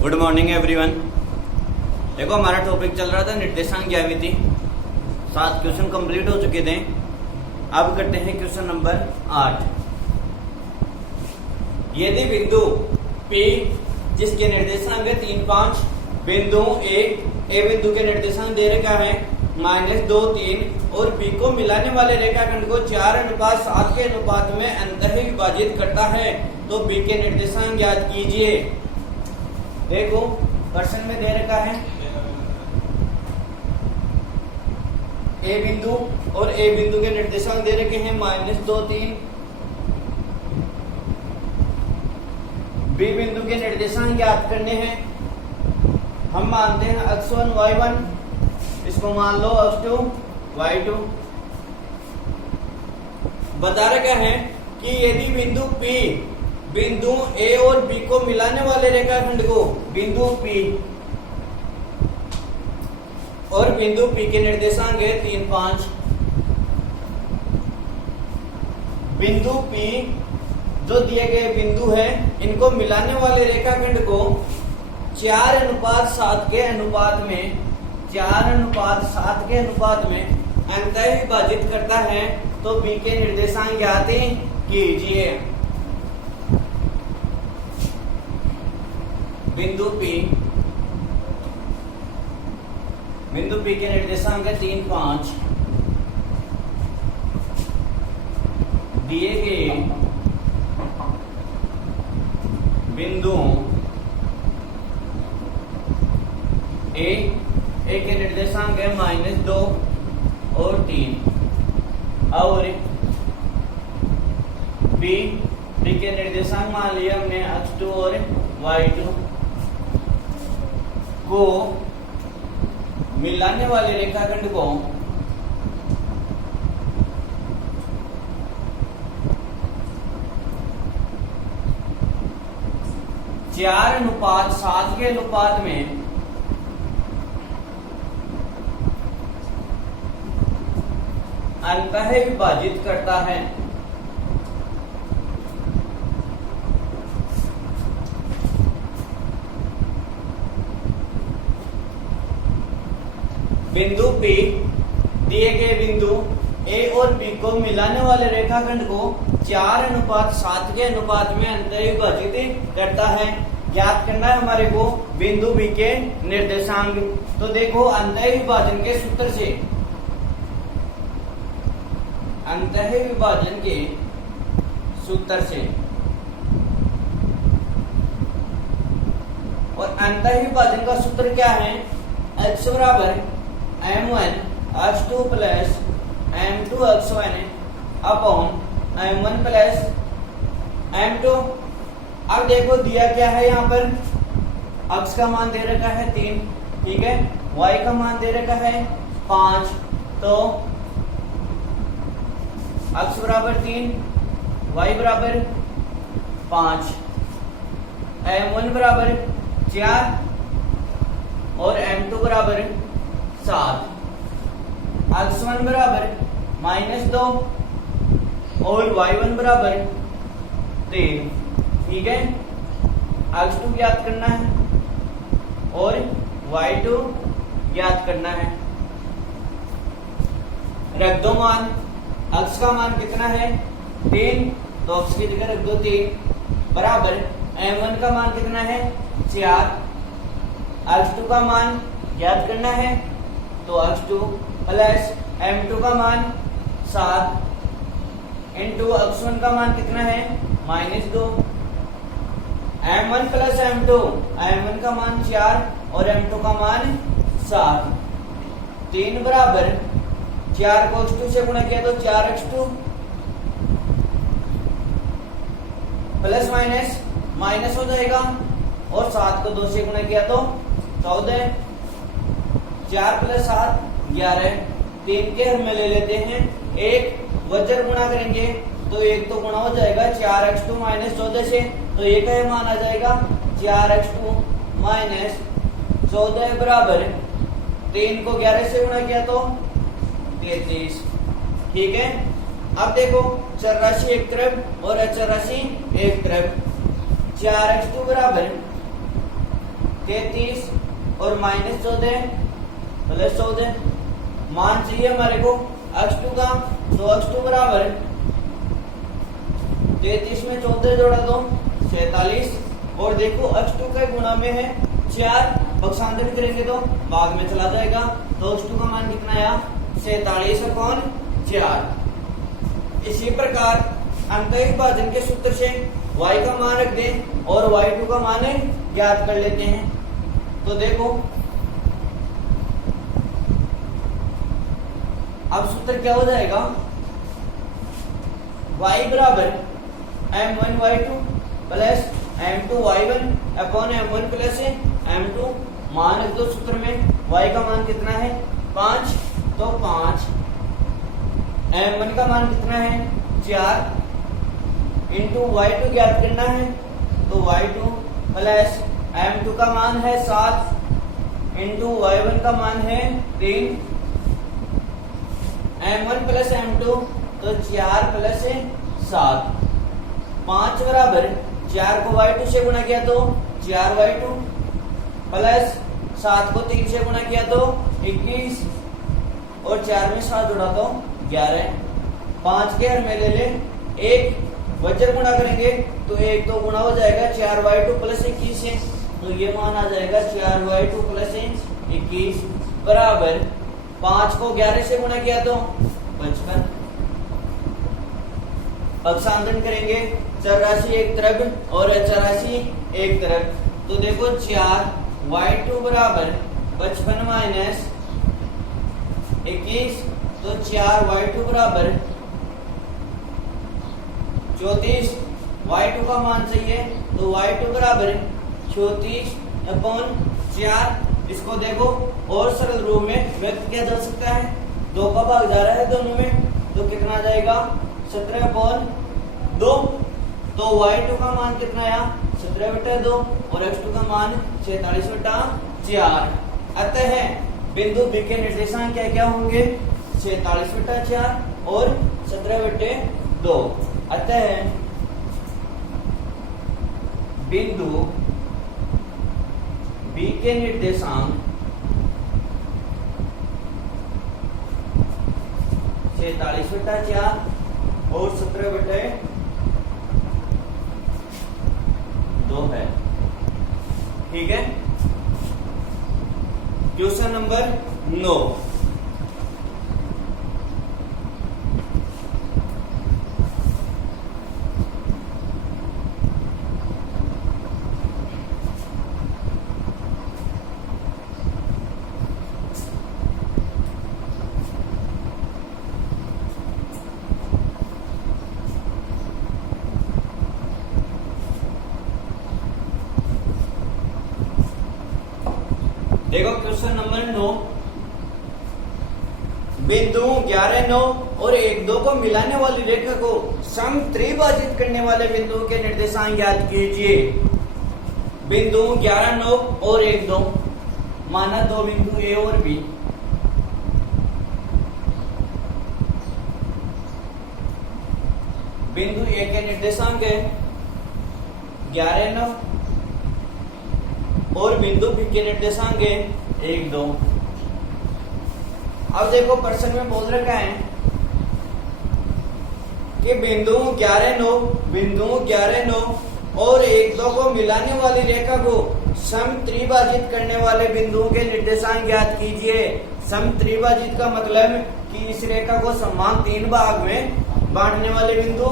Good morning everyone. देखो हमारा topic चल रहा था निर्देशांक ज्यामिति। 7 क्वेश्चन कंप्लीट हो चुके थे। अब करते हैं क्वेश्चन नंबर 8। यदि बिंदु P जिसके निर्देशांक है 3, 5, बिंदु ए बिंदु के निर्देशांक दे रखा है -2, 3 और B को मिलाने वाले रेखाखंड को 4:7 के अनुपात में अंतः विभाजित करता है, तो B के निर्देशांक ज्ञात कीजिए। देखो प्रश्न में दे रखा है ए बिंदु और ए बिंदु के निर्देशांक दे रखे हैं -2, 3। बी बिंदु के निर्देशांक ज्ञात करने हैं। हम मानते हैं x1 y1, इसको मान लो x2 y2। बता रखा है कि यदि बिंदु P बिंदु A और B को मिलाने वाले रेखाखंड को बिंदु P और बिंदु P के निर्देशांक है 3, 5। बिंदु P जो दिए गए बिंदु है इनको मिलाने वाले रेखाखंड को 4:7 के अनुपात में 4:7 के अनुपात में अंतः विभाजित करता है, तो B के निर्देशांक ज्ञात कीजिए। बिंदु P के निर्देशांक है 3, 5। दिए गए बिंदु ए के निर्देशांक है -2 और 3 और B के निर्देशांक मान लिया हमने x2 और y2 को मिलाने वाले रेखाखंड को 4:7 के अनुपात में अंतः विभाजित करता है। बिंदु P दिए गए बिंदु A और B को मिलाने वाले रेखाखंड को 4:7 के अनुपात में अंतः विभाजित करता है। ज्ञात करना है हमारे को बिंदु B के निर्देशांक। तो देखो अंतः विभाजन के सूत्र से, अंतः विभाजन के सूत्र से और अंतः विभाजन का सूत्र क्या है? x बराबर m1 x2 plus m2 x1 upon m1 plus m2। अब देखो दिया क्या है यहाँ पर, x का मान दे रखा है 3, ठीक है, y का मान दे रखा है 5, तो x बराबर 3 y बराबर 5, m1 बराबर 4 और m2 बराबर 7, x1 बराबर -2 और y1 बराबर 3, ठीक है। x2 ज्ञात करना है और y2 ज्ञात करना है। रख दो मान, x का मान कितना है 3, तो x की जगह रख दो 3 बराबर m1 का मान कितना है 4, x2 का मान ज्ञात करना है, तो x2 प्लस m2 का मान 7 इंटू x1 का मान कितना है -2, m1 प्लस m2, m1 का मान 4 और m2 का मान 7, 3 बराबर 4 को x2 से गुणा किया तो 4x2 प्लस माइनस हो जाएगा और 7 को 2 से गुणा किया तो 14, 4 प्लस 7 11, 3 के हम ले लेते हैं 1 वज्र गुणा करेंगे तो 1 तो गुणा हो जाएगा 4x2 - 14 से, तो ये का मान आ जाएगा 4x2 - 14 बराबर 3 को 11 से गुणा किया तो 33, ठीक है। अब देखो चर राशि एक तरफ और अचर राशि एक तरफ। 4x2 बराबर 33 और -14 प्लस 14 मान चाहिए हमारे को x2 का, तो x2 बराबर 33 में 14 जोड़ा तो 46 और देखो x2 के गुणा में है 4, पक्षांतर करेंगे तो भाग में चला जाएगा, तो x2 का मान कितना आया 47/4। इसी प्रकार अंतरिक भाजन के सूत्र से y का मान रख दें और y2 का मान ज्ञात कर लेते हैं। तो देखो अब सूत्र क्या हो जाएगा, y बराबर m1y2 plus m2y1 upon m1 plus m2। मान रख दो सूत्र में, y का मान कितना है 5, तो 5 m1 का मान कितना है 4 इंटू y2 ज्ञात करना है, तो y2 प्लस m2 का मान है 7 इंटू y1 का मान है 3 m1 प्लस m2 तो 4 प्लस 7 5 बराबर 4 को y2 से गुणा किया तो 4y2 प्लस 7 को 3 से गुणा किया तो 21 और 4 में 7 जोड़ा तो 11। 5 के हर में ले ले 1 वज्र गुणा करेंगे तो 1 तो गुणा हो जाएगा 4y2 प्लस 21 है, तो ये मान आ जाएगा 4y2 प्लस 21 बराबर 5 को 11 से गुणा किया तो 55। पक्षांतरण करेंगे चर राशि एक तरफ और अचर राशि एक तरफ, तो देखो 4y2 बराबर 55 माइनस 21, तो 4y2 बराबर 34। y2 का मान चाहिए तो y2 बराबर 34/4। इसको देखो और सरल रूप में व्यक्त किया जा सकता है, 2 का भाग जा रहा है दोनों में, तो कितना आ जाएगा 17/2। तो y2 का मान कितना आया 17/2 और x2 का मान 46/4। अतः बिंदु B के निर्देशांक क्या क्या होंगे 46/4 और 17/2। अतः बिंदु B के निर्देशांक 46/4 और 17/2 है। ठीक है, क्वेश्चन नंबर 9। देखो क्वेश्चन नंबर 9, बिंदु 11, 9 और 1, 2 को मिलाने वाली रेखा को सम त्रिभाजित करने वाले बिंदुओं के निर्देशांक ज्ञात कीजिए। बिंदु 11, 9 और 1, 2 माना 2 बिंदु ए और बी। बिंदु ए के निर्देशांक है 11, 9 और बिंदु बी के निर्देशांक है 1, 2। अब देखो प्रश्न में बोल रखा है कि बिंदु 11, 9 और 1, 2 को मिलाने वाली रेखा को सम त्रिभाजित करने वाले बिंदुओं के निर्देशांक ज्ञात कीजिए। सम त्रिभाजित का मतलब कि इस रेखा को समान 3 भाग में बांटने वाले बिंदु,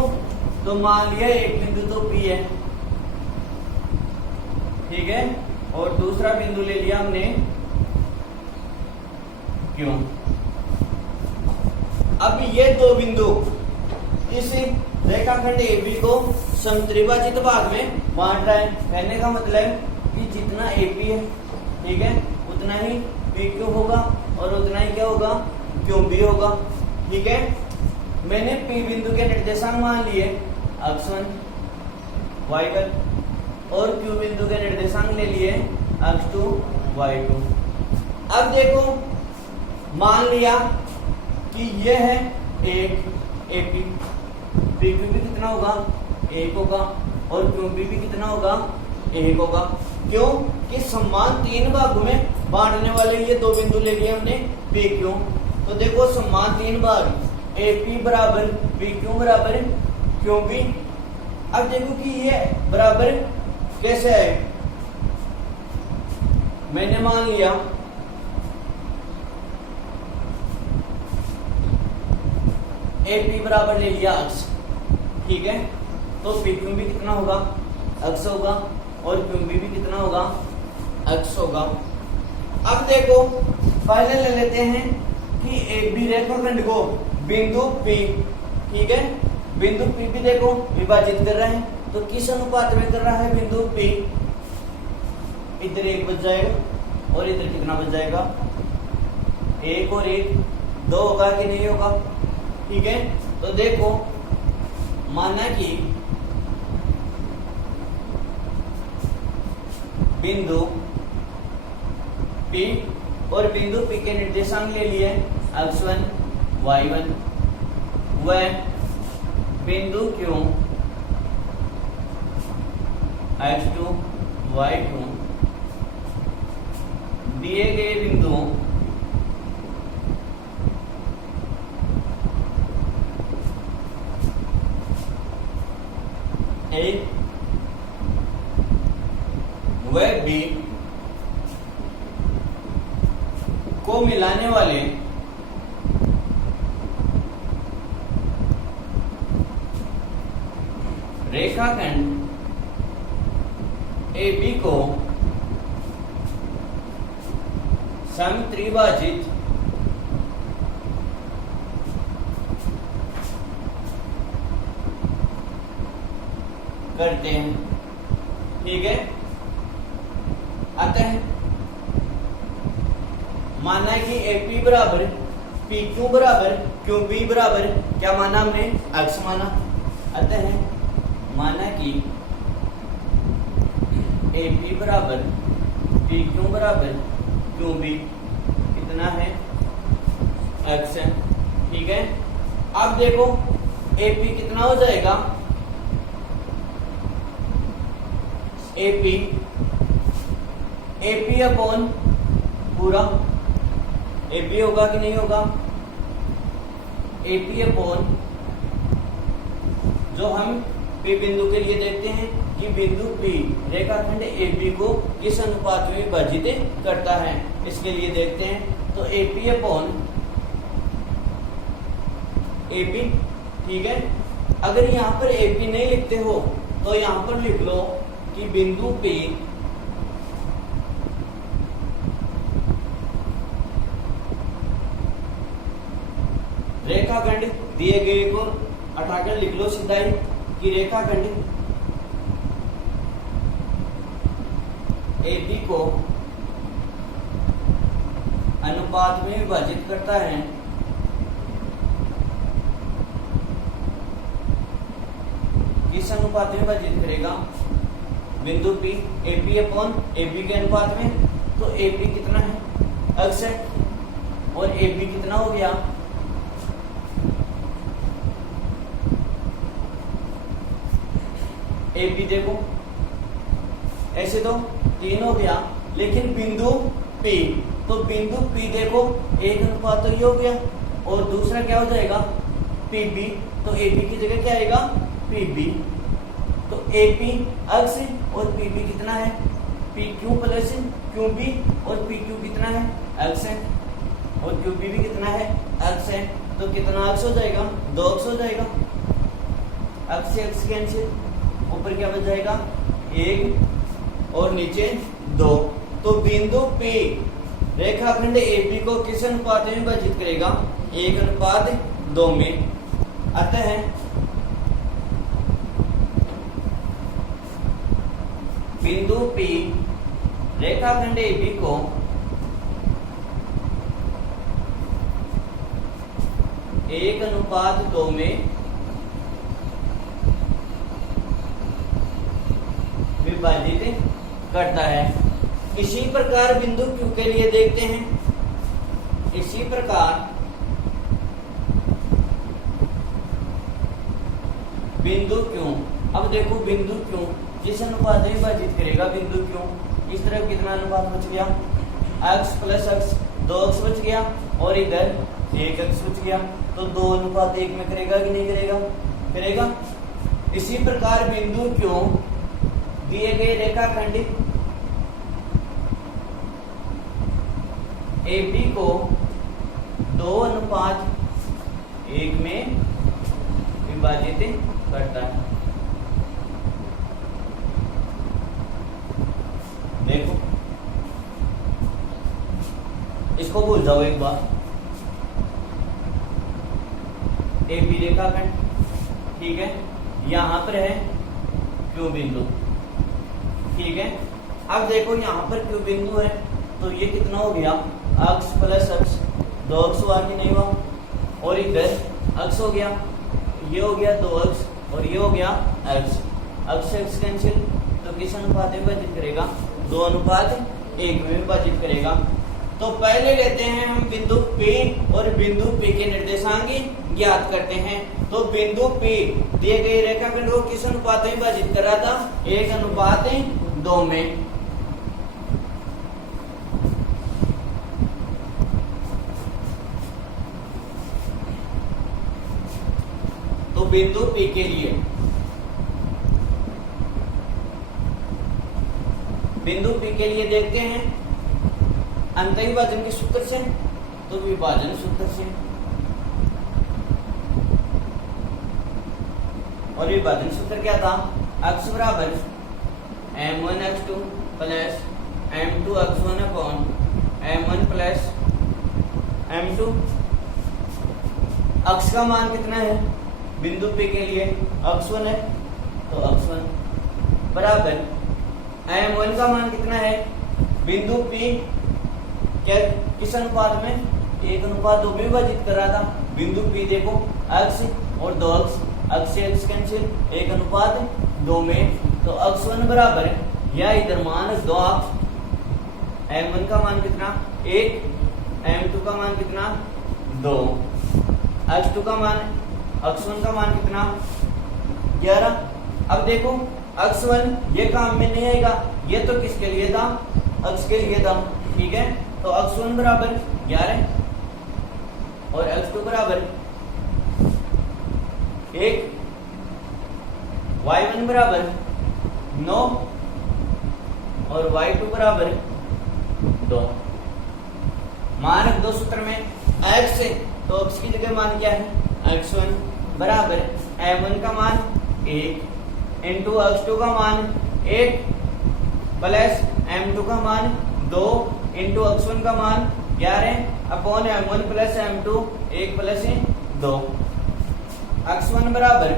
तो मान लिया एक बिंदु तो P है, ठीक है, और दूसरा बिंदु ले लिया हमने Q। अब ये 2 बिंदु इस रेखाखंड AB को समत्रिभाजित भाग में बांट रहा है। कहने का मतलब कि जितना AP है, ठीक है, उतना ही PQ होगा और उतना ही क्या होगा QB होगा। ठीक है, मैंने P बिंदु के निर्देशांक मान लिए x1 y1 और Q बिंदु के निर्देशांक ले लिए x2 y2। अब देखो मान लिया कि यह है एक AP, PQ भी कितना होगा 1 होगा और QB भी कितना होगा 1 होगा। क्यों? कि समान 3 भागों में बांटने वाले ये दो बिंदु ले लिए हमने पी क्यू। तो देखो समान 3 भाग ए पी बराबर पी क्यू बराबर क्यू बी। अब देखो कि ये बराबर कैसे है। मैंने मान लिया ए पी बराबर ले लिया अक्ष, ठीक है। तो पी क्यू भी कितना होगा, अक्ष होगा, और क्यू बी भी कितना होगा, अक्ष होगा। अब देखो पहले ले लेते हैं कि एक भी रेखाखंड को बिंदु P, ठीक है, बिंदु P भी देखो विभाजित कर रहा है, तो किस अनुपात में कर रहा है बिंदु P। इधर 1 बच जाएगा और इधर कितना बच जाएगा, 1 और 1, 2 होगा कि नहीं होगा, ठीक है। तो देखो माना कि बिंदु P और बिंदु P के निर्देशांक ले लिए x1 y1, व बिंदु Q x2 y2 दिए गए बिंदुओं A व B को मिलाने वाले रेखाखंड AB को समत्रिभाजित करते हैं, ठीक है। अतः माना कि AP बराबर PQ बराबर QB बराबर क्या माना हमने, अक्ष माना। अतः माना कि AP बराबर PQ बराबर QB कितना है, अक्ष है, ठीक है। अब देखो AP कितना हो जाएगा, AP अपॉन पूरा AP होगा कि नहीं होगा, AP अपॉन जो हम P बिंदु के लिए देखते हैं कि बिंदु P रेखाखंड AB को किस अनुपात में विभाजित करता है, इसके लिए देखते हैं। तो AP अपॉन AP, ठीक है। अगर यहाँ पर AP नहीं लिखते हो तो यहाँ पर लिख लो कि बिंदु P रेखाखंड दिए गए को हटाकर लिख लो सीधा ही कि रेखाखंड AB को अनुपात में विभाजित करता है किस अनुपात में विभाजित करेगा, बिंदु P AP अपॉन AB के अनुपात में। तो AP कितना है, अक्ष है, और AB कितना हो गया, AB देखो ऐसे तो 3 हो गया, लेकिन बिंदु P, तो बिंदु P देखो 1 अनुपात तो ये हो गया, और दूसरा क्या हो जाएगा PB। तो AB की जगह क्या आएगा, PB। तो AP अक्ष और PB कितना है, PQ प्लस QB, और PQ कितना है, अक्ष है, और QB भी कितना है, अक्ष है। तो कितना अक्ष हो जाएगा, 2 अक्ष हो जाएगा। अक्ष से अक्ष कैंसिल, ऊपर क्या बच जाएगा, 1 और नीचे 2। तो बिंदु P रेखाखंड AB को किस अनुपात में विभाजित करेगा, 1:2 में। अतः बिंदु P रेखाखंड AB को एक अनुपात 2 में विभाजित करता है। इसी प्रकार बिंदु Q के लिए देखते हैं। इसी प्रकार बिंदु Q, अब देखो बिंदु Q किस अनुपात में विभाजित करेगा, बिंदु Q इस तरफ कितना अनुपात बच गया, x प्लस x, 2x बच गया और इधर 1x बच गया। तो 2:1 में करेगा कि नहीं करेगा, करेगा। इसी प्रकार बिंदु क्यों दिए गए रेखाखंड AB को 2:1 में विभाजित करता है। देखो इसको भूल जाओ एक बार, AB रेखाखंड, ठीक है, यहां पर है Q बिंदु, ठीक है। अब देखो यहां पर Q बिंदु है तो ये कितना हो गया, x प्लस x, 2x हुआ कि नहीं हुआ, और इधर x हो गया, ये हो गया 2x और ये हो गया x, x कैंसिल, तो किस अनुपात में विभाजित करेगा, 2:1 में विभाजित करेगा। तो पहले लेते हैं हम बिंदु P और बिंदु P के निर्देशांक ज्ञात करते हैं। तो बिंदु P दिए गए रेखाखंड को किस अनुपात में विभाजित कर रहा था, 1:2 में। तो बिंदु P के लिए देखते हैं अंतःविभाजन के सूत्र से, तो विभाजन सूत्र से, और विभाजन सूत्र क्या था, x बराबर m1x2 plus m2x1 upon m1 plus m2। x का मान कितना है बिंदु P के लिए, x1 है, तो x1 बराबर m1 का मान कितना है बिंदु P, क्या किस अनुपात में, 1:2 में विभाजित कर रहा था। बिंदु P देखो x और 2x, x से x कैंसिल, 1:2 में, तो x1 बराबर या इधर मान 2, m1 का मान कितना 1, m2 का मान कितना 2, x2 का मान, x1 का मान कितना 11। अब देखो x1 ये काम में नहीं आएगा, ये तो किसके लिए था, x के लिए था, ठीक है। तो x1 बराबर 11 और x2 बराबर 1, y1 बराबर 9 और y2 बराबर 2। मान रख दो सूत्र में x से, तो x की जगह मान क्या है, x1 बराबर m1 का मान 1 इंटू x2 का मान 1 प्लस m2 का मान 2 इंटू x1 का मान 11 upon m1 plus m2, 1 plus 2। x1 बराबर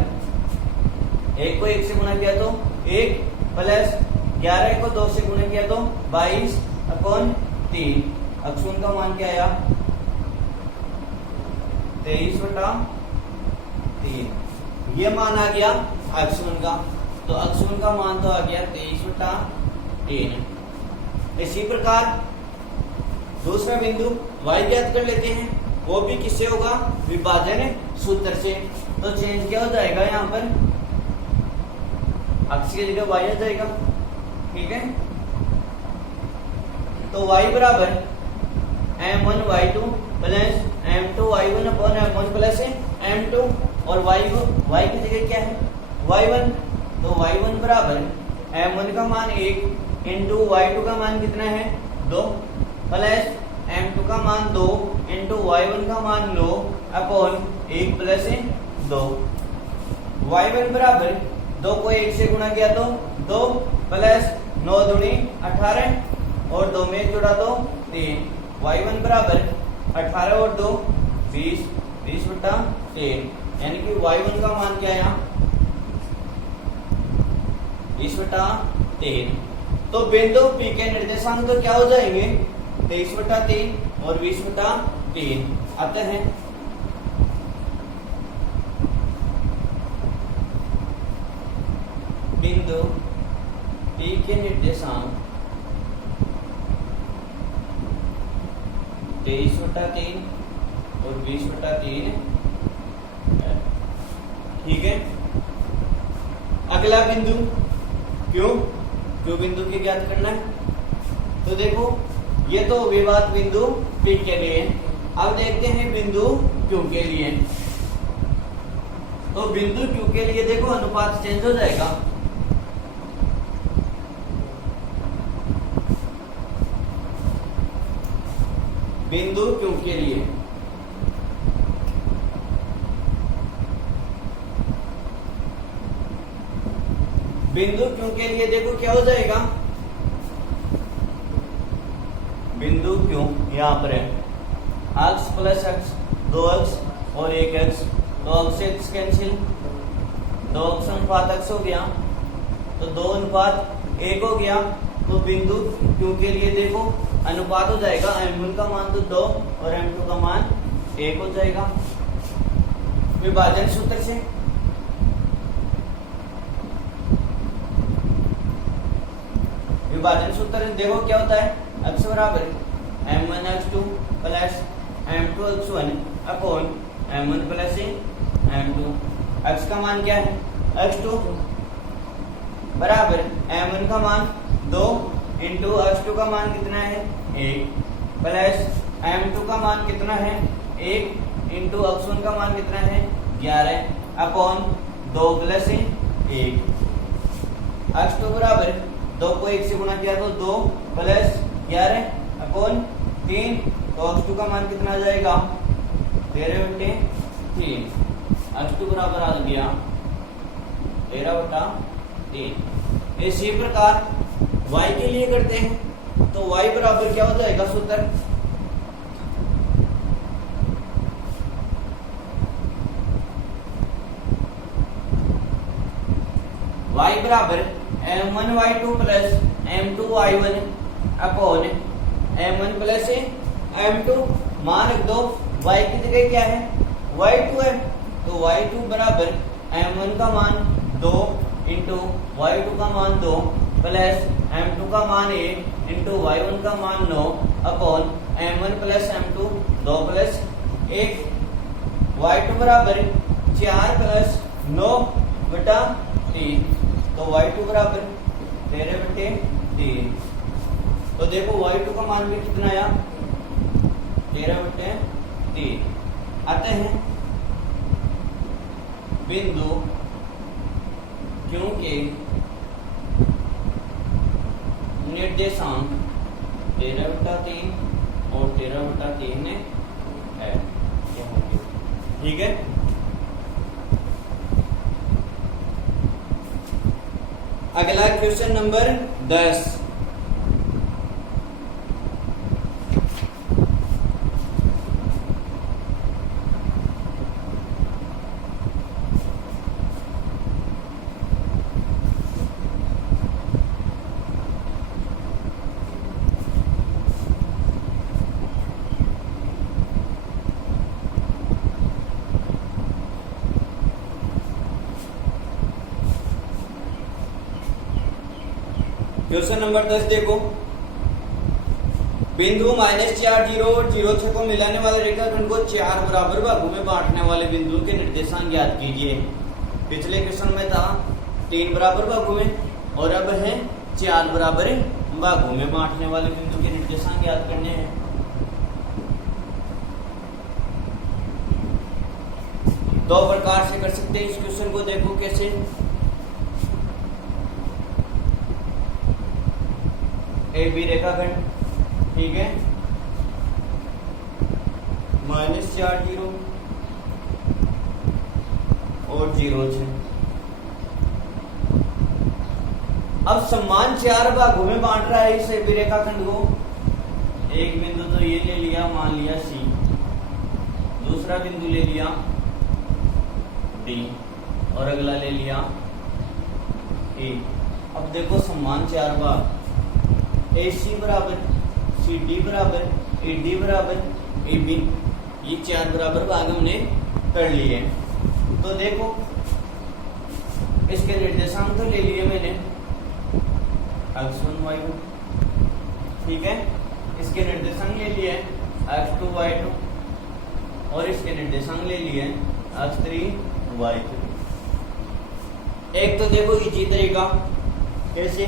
1 को 1 से गुणा किया तो 1 प्लस 11 को 2 से गुणा किया तो 22 अपॉन 3। x1 का मान क्या आया, 23/3। ये मान आ गया x1 का, तो x1 का मान तो आ गया 23/3। इसी प्रकार दूसरा बिंदु y ज्ञात कर लेते हैं, वो भी किससे होगा, विभाजन सूत्र से। तो चेंज क्या हो जाएगा, यहाँ पर x की जगह y आ जाएगा, ठीक है। तो y बराबर m1 y2 plus m2 y1 upon m1 plus m2, और y की जगह क्या है, y1, तो y1 बराबर m1 का मान 1 इंटू y2 का मान कितना है 2 प्लस m2 का मान 2 इंटू y1 का मान 9 अपॉन 1 प्लस 2। y1 बराबर 2 को 1 से गुणा किया तो 2 प्लस 9 दूनी 18 और 2 में जोड़ा तो 3। y1 बराबर 18 और 2 20, 20/3, यानी कि y1 का मान क्या है यहाँ 20/3। तो बिंदु P के निर्देशांक तो क्या हो जाएंगे, 23/3 और 20/3 आते हैं। बिंदु P के निर्देशांक 23/3 और 20/3, ठीक है। अगला बिंदु क्यों बिंदु की ज्ञात करना है, तो देखो ये तो हुई बात बिंदु P के लिए। अब देखते हैं बिंदु Q के लिए। तो बिंदु Q के लिए देखो अनुपात चेंज हो जाएगा। बिंदु Q के लिए देखो क्या हो जाएगा। बिंदु Q यहाँ पर है x प्लस x, 2x और 1x, तो x से x कैंसिल, 2x अनुपात x हो गया, तो 2 अनुपात 1 हो गया। तो बिंदु Q के लिए देखो अनुपात हो जाएगा m1 का मान तो 2 और m2 का मान 1 हो जाएगा। विभाजन सूत्र से विभाजन सूत्र देखो क्या होता है, x बराबर m1 x2 plus m2 x1 upon m1 plus m2। x का मान क्या है, x2 बराबर m1 का मान 2 इंटू x2 का मान कितना है 1 प्लस m2 का मान कितना है 1 इंटू x1 का मान कितना है 11 अपॉन 2 प्लस 1। x2 बराबर 2 को 1 से गुणा किया तो 2 प्लस 11 अपॉन 3, तो x2 का मान कितना आ जाएगा 13/3। x2 बराबर आ गया 13/3। इसी प्रकार y के लिए करते हैं, तो y बराबर क्या हो जाएगा सूत्र, y बराबर m1y2 plus m2y1 upon m1 plus m2। मान रख दो y की जगह क्या है y2 है, तो y2 बराबर m1 का मान 2 इंटू y2 का मान 2 प्लस m2 का मान 1 इंटू y1 का मान 9 upon m1 plus m2 2 plus 1। y2 बराबर 4 प्लस 9/3, तो y2 बराबर 13/3। तो देखो y2 का मान भी कितना आया 13/3। आते हैं बिंदु Q के निर्देशांक 13/3 और 13/3 है, ठीक है। अगला क्वेश्चन नंबर 10। क्वेश्चन नंबर 10 देखो, बिंदु -4 0 और 0 को मिलाने वाले रेखाखंड को 4 बराबर भागों में बांटने वाले बिंदु के निर्देशांक ज्ञात कीजिए। पिछले क्वेश्चन में था 3 बराबर भागों में और अब है 4 बराबर भागों में बांटने वाले बिंदु के निर्देशांक ज्ञात करने हैं। दो प्रकार से कर सकते हैं इस क्वेश्चन को, देखो कैसे। ए बी रेखाखंड, ठीक है, -4 0 और 0 6। अब समान 4 भागों में बांट रहा है इस ए बी रेखाखंड को। एक बिंदु तो ये ले लिया, मान लिया सी, दूसरा बिंदु ले लिया डी और अगला ले लिया ए। अब देखो समान 4 भाग, ए सी बराबर सी डी बराबर ए डी बराबर ए बी, ये 4 बराबर भाग हमने कर लिए। तो देखो इसके निर्देशांक तो ले लिए मैंने x1 y1, ठीक है, इसके निर्देशांक ले लिए x2 y2 और इसके निर्देशांक ले लिए x3 y3। एक तो देखो इजी तरीका, कैसे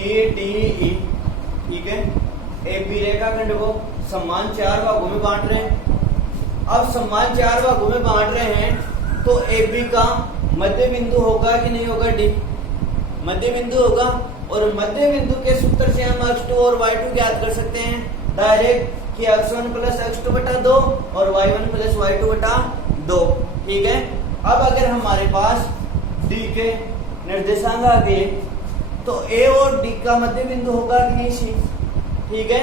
सी डी ई, ठीक है। ए बी रेखाखंड को समान 4 भागों में बांट रहे हैं। अब समान 4 भागों में बांट रहे हैं तो ए बी का मध्य बिंदु होगा कि नहीं होगा? डी मध्य बिंदु होगा। और मध्य बिंदु के सूत्र से हम x2 और y2 ज्ञात कर सकते हैं डायरेक्ट कि x1 प्लस x2 बटा 2 और y1 प्लस y2 बटा 2, ठीक है। अब अगर हमारे पास D के निर्देशांक आ गए तो A और D का मध्य बिंदु होगा कि नहीं? C, ठीक है।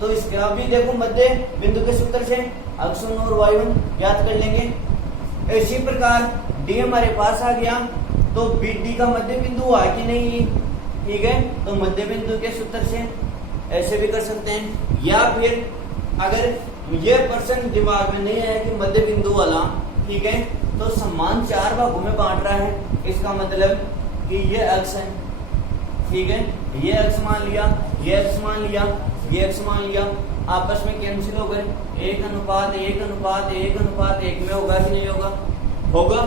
तो इसका भी देखो मध्य बिंदु के सूत्र से x1 और y1 ज्ञात कर लेंगे। इसी प्रकार D हमारे पास आ गया तो BD का मध्य बिंदु हुआ कि नहीं? ठीक है। तो मध्य बिंदु के सूत्र से ऐसे भी कर सकते हैं, या फिर अगर ये प्रश्न दिमाग में नहीं है कि मध्य बिंदु वाला, ठीक है, तो समान 4 भागों में बांट रहा है, इसका मतलब कि ये x है, ठीक है। ये x मान लिया, ये x मान लिया, ये x मान लिया, आपस में कैंसिल हो गए। 1:1:1:1 में होगा कि नहीं होगा? होगा।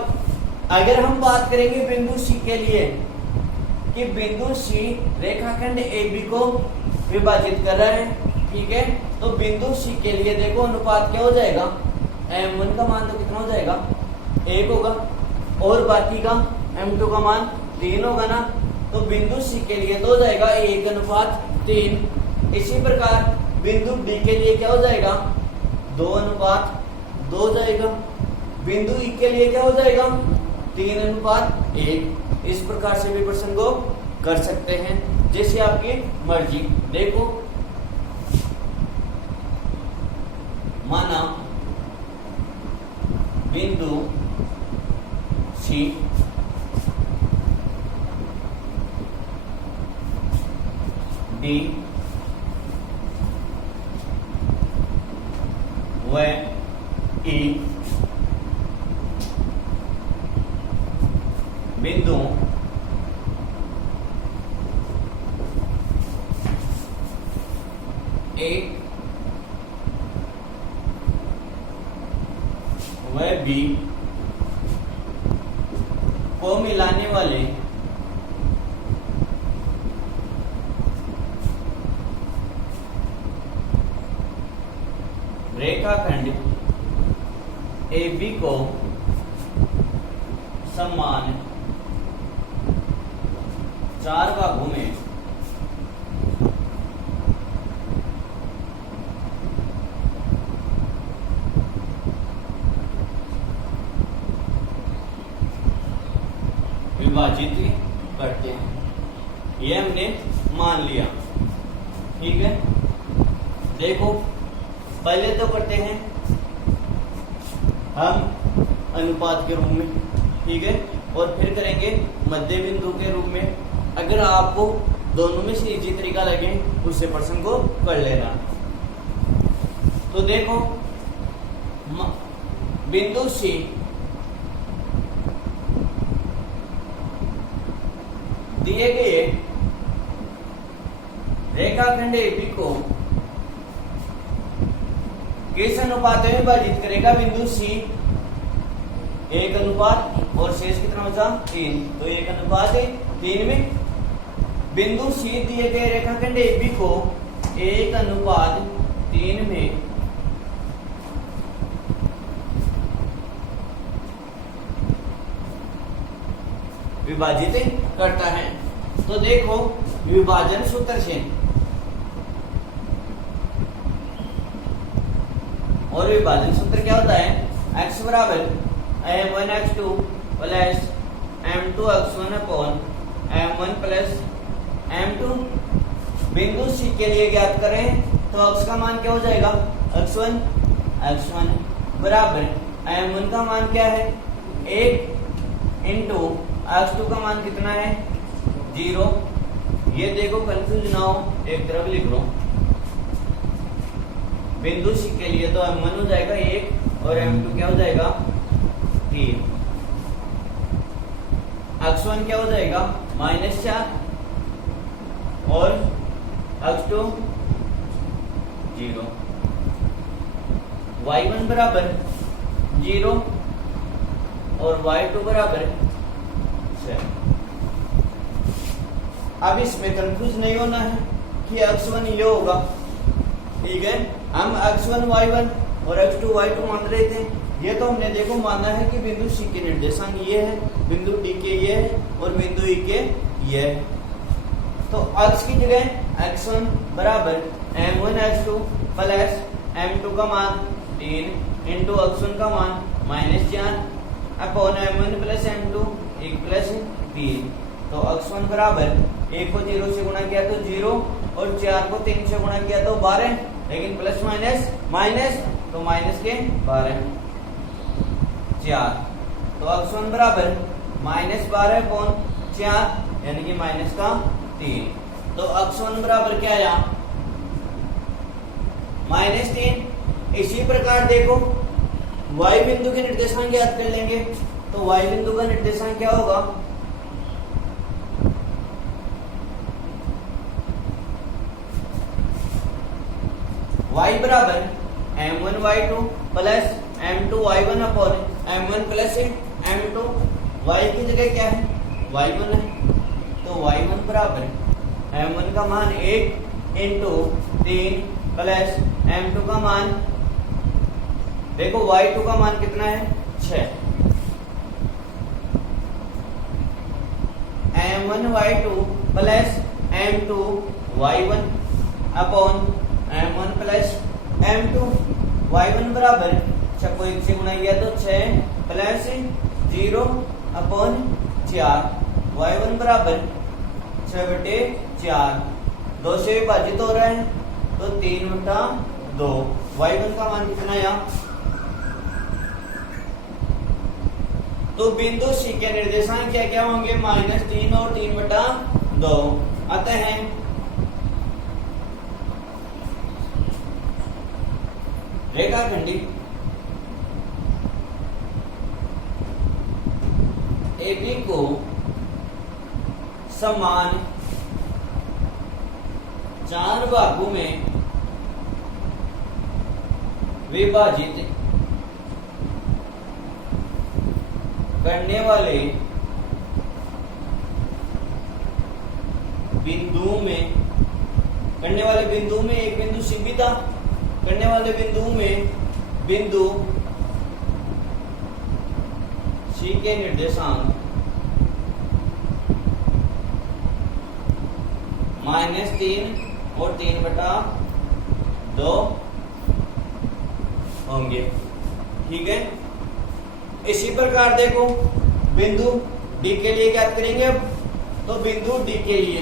अगर हम बात करेंगे बिंदु C के लिए कि बिंदु C रेखाखंड AB को विभाजित कर रहा है, ठीक है, तो बिंदु C के लिए देखो अनुपात क्या हो जाएगा? M1 का मान तो कितना हो जाएगा? 1 होगा और बाकी का M2 का मान 3 होगा ना। तो बिंदु C के लिए तो हो जाएगा 1:3। इसी प्रकार बिंदु D के लिए क्या हो जाएगा? 2:2 हो जाएगा। बिंदु E के लिए क्या हो जाएगा? 3:1। इस प्रकार से भी प्रश्न को कर सकते हैं, जैसे आपकी मर्जी। देखो माना बिंदु C D व E बिंदु A व B को मिलाने वाले रेखाखंड AB को समान 4 भागों में विभाजित करते हैं, ये हमने मान लिया, ठीक है। देखो पहले तो करते हैं हम अनुपात के रूप में, ठीक है, और फिर करेंगे मध्य बिंदु के रूप में। अगर आपको दोनों में से इजी तरीका लगे उससे प्रश्न को कर लेना। तो देखो बिंदु C दिए गए रेखाखंड AB को किस अनुपात में विभाजित करेगा? बिंदु C 1:, और शेष कितना बचा? 3। तो 1:3 में बिंदु C दिए गए रेखाखंड AB को 1:3 में विभाजित करता है। तो देखो विभाजन सूत्र से, और विभाजन सूत्र क्या होता है? x बराबर m1x2 plus m2x1 upon m1 plus m2। बिंदु C के लिए ज्ञात करें तो x का मान क्या हो जाएगा? x1 बराबर m1 का मान क्या है? 1 इंटू x2 का मान कितना है? 0। ये देखो कंफ्यूज ना हो, एक तरफ लिख लो। बिंदु C के लिए तो m1 हो जाएगा 1 और m2 क्या हो जाएगा? 3। x1 क्या हो जाएगा? -4 और x2 0। y1 बराबर 0 और y2 बराबर 7। अब इसमें कंफ्यूज नहीं होना है कि x1 ये होगा, ठीक है। हम x1 y1 और x2 y2 मान रहे थे, ये तो हमने देखो माना है कि बिंदु C के निर्देशांक ये है, बिंदु D के ये है और बिंदु E के ये है। तो x की जगह x1 बराबर m1 x2 प्लस m2 का मान 3 इंटू x1 का मान -4 upon m1 plus m2 1 plus 3। तो x1 बराबर 1 को 0 से गुणा किया तो 0 और 4 को 3 से गुणा किया तो 12, लेकिन प्लस माइनस माइनस तो माइनस के 12 4। तो x1 बराबर -12/4 यानी कि माइनस का 3। तो x1 बराबर क्या आया -3। इसी प्रकार देखो y बिंदु के निर्देशांक याद कर लेंगे, तो y बिंदु का निर्देशांक क्या होगा, y बराबर m1 y2 plus m2 y1 upon m1 plus m2। y की जगह क्या है y1 है, तो y1 बराबर m1 का मान 1 इंटू 3 प्लस m2 का मान, देखो y2 का मान कितना है 6, m1 y2 plus m2 y1 upon m1 plus m2। y1 बराबर 6 को 1 से गुणा किया तो 6 प्लस 0 अपॉन 4। y1 बराबर 6/4, 2 से विभाजित हो रहा है तो 3/2। y1 का मान कितना आया, तो बिंदु C के निर्देशांक क्या क्या होंगे -3 और 3/2। अतः रेखाखंडी AB को समान 4 भागों में विभाजित करने वाले बिंदुओं में एक बिंदु C भी था, करने वाले बिंदुओं में बिंदु C के निर्देशांक -3 और 3/2 होंगे, ठीक है। इसी प्रकार देखो बिंदु D के लिए क्या करेंगे, अब तो बिंदु D के लिए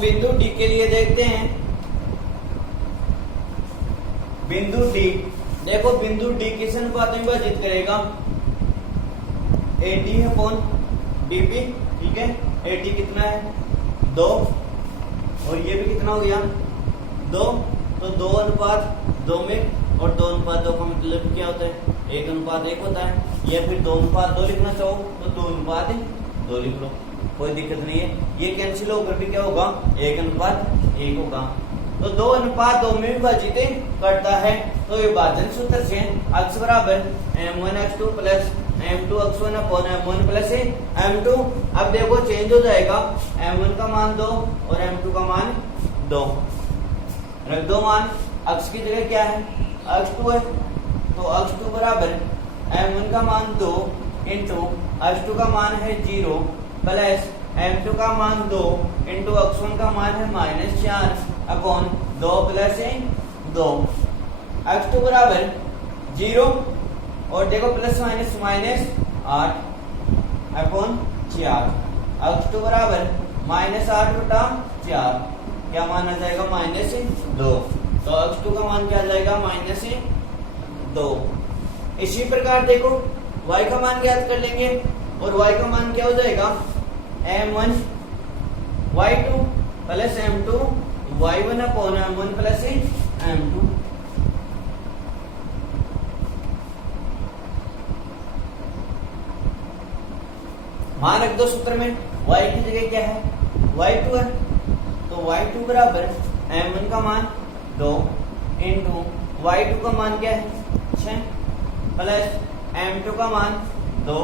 बिंदु D के लिए देखते हैं। बिंदु D, देखो बिंदु D किस अनुपात में विभाजित करेगा, AD अपॉन BP, ठीक है। AD कितना है 2 और ये भी कितना हो गया 2, तो 2:2 में, और 2:2 का मतलब क्या होता है 1:1 होता है, या फिर 2:2 लिखना चाहो तो 2:2 लिख लो, कोई दिक्कत नहीं है। ये कैंसिल होकर भी क्या होगा 1:1 होगा। तो 2:2 में विभाजित करता है, तो विभाजन सूत्र से x बराबर m1 x2 plus m2 x1 upon m1 plus m2। अब देखो चेंज हो जाएगा, m1 का मान 2 और m2 का मान 2 रख दो मान। x की जगह क्या है x2 है, तो x2 बराबर m1 का मान 2 इंटू x2 का मान है 0 प्लस m2 का मान 2 इंटू x1 का मान है -4 अपॉन 2 प्लस 2। x2 बराबर 0 और देखो plus minus minus 8 upon 4। x2 बराबर -8/4, क्या मान आ जाएगा -2। तो x2 का मान क्या आ जाएगा -2। इसी प्रकार देखो y का मान ज्ञात कर लेंगे, और y का मान क्या हो जाएगा m1 y2 plus m2 y1 upon m1 plus m2। मान रख दो सूत्र में, y की जगह क्या है y2 है, तो y2 बराबर m1 का मान 2 इंटू y2 का मान क्या है 6 प्लस m2 का मान 2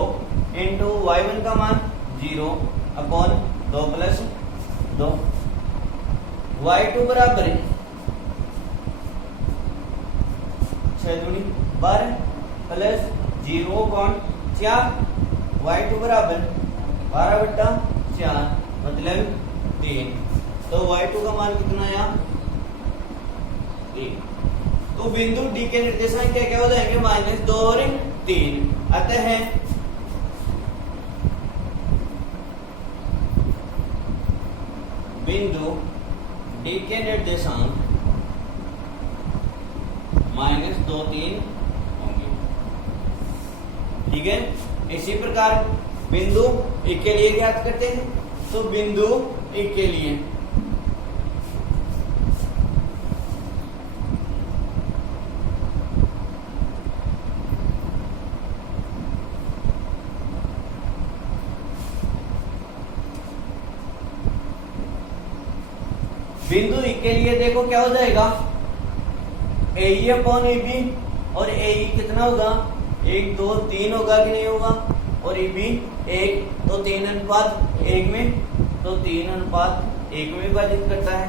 इंटू y1 का मान 0 अपॉन 2 प्लस 2 y2 बराबर 6 दूनी 12 प्लस 0.4 y2 बराबर 12/4 मतलब 3। तो y2 का मान कितना आया 1। तो बिंदु D के निर्देशांक क्या क्या हो जाएंगे -2 और 3। अतः बिंदु D के निर्देशांक -2 3 होंगे। ठीक है। इसी प्रकार बिंदु E के लिए ज्ञात करते हैं। तो बिंदु E के लिए बिंदु E के लिए देखो क्या हो जाएगा AE अपॉन AB और AE कितना होगा 1 2 3 होगा कि नहीं होगा और AB 1 तो 3:1 में तो 3:1 में विभाजित करता है।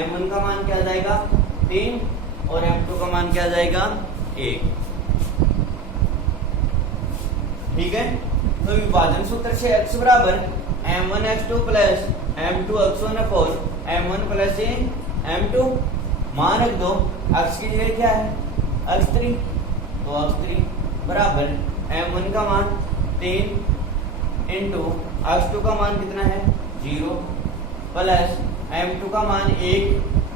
M1 का मान क्या आ जाएगा 3 और M2 का मान क्या आ जाएगा 1। ठीक है। तो विभाजन सूत्र से x बराबर m1 x2 plus m2 x1 upon m1 plus m2 मान रख दो। x की जगह क्या है x3 तो x3 बराबर m1 का मान 3 इंटू x2 का मान कितना है 0 प्लस m2 का मान 1